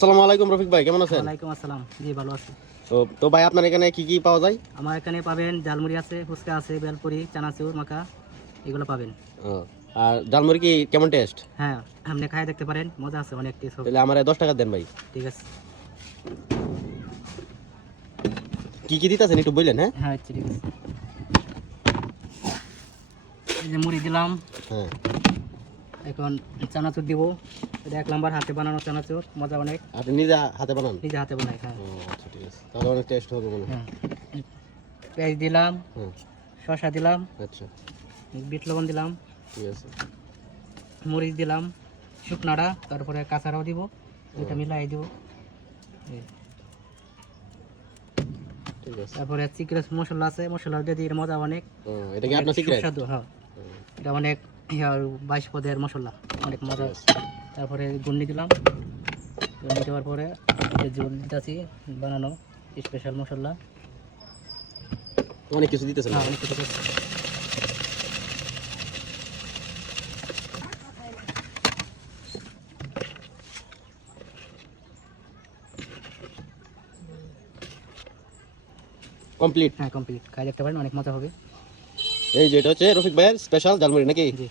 আসসালামু আলাইকুম রফিক ভাই, কেমন আছেন? ওয়ালাইকুম আসসালাম। জি ভালো আছি। তো ভাই আপনার এখানে কি কি পাওয়া যায়? আমার এখানে পাবেন ঝালমুড়ি আছে, ফুচকা আছে, বেলপুরি, চানাচুর, মাখা, এগুলো পাবেন। ও, আর ডালমুড়ি কি কেমন টেস্ট? হ্যাঁ, আপনি খাই দেখতে পারেন, মজা আছে, অনেক টেস্ট হবে। তাহলে আমার 10 টাকা দেন ভাই। ঠিক আছে। কি কি দিতেছেন একটু বললেন? হ্যাঁ হ্যাঁ আচ্ছা, ঠিক আছে। এই যে মুড়ি দিলাম, হ্যাঁ। এখন চানাচুর দিব। এটা 1 নাম্বার হাতে বানানো চানাচুর, মজা অনেক। আপনি নিজে হাতে বানান? নিজে হাতে বানাই। হ্যাঁ ও আচ্ছা, ঠিক আছে, তাহলে অনেক টেস্ট হবে মনে হয়। হ্যাঁ। পেঁয়াজ দিলাম, হ্যাঁ শসা দিলাম, আচ্ছা, বিট লবণ দিলাম, ঠিক আছে। মরিচ দিলাম, শুকনাটা, তারপরে কাঁচাটাও দিব, এটা মিলাই দিব। ঠিক আছে। তারপরে সিক্রেট মশলা আছে, মশলা দিয়ে দিয়ে মজা অনেক। ও, এটা কি আপনার সিক্রেট? সুস্বাদু, হ্যাঁ। এটা অনেক 22 পদের মশলা, অনেক মজা। তারপরে গুন্ডি দিলাম, গুন্ডি দেওয়ার পরে জল দিতেছি, বানানো স্পেশাল মশলা। অনেক কিছু দিতেছেন। হ্যাঁ, অনেক কিছু দিচ্ছি। কমপ্লিট। হ্যাঁ কমপ্লিট, খাই দেখতে পারেন, অনেক মজা হবে। এই যে এটা হচ্ছে রফিক ভাইয়ের স্পেশাল ডালমুড়ি নাকি? জি।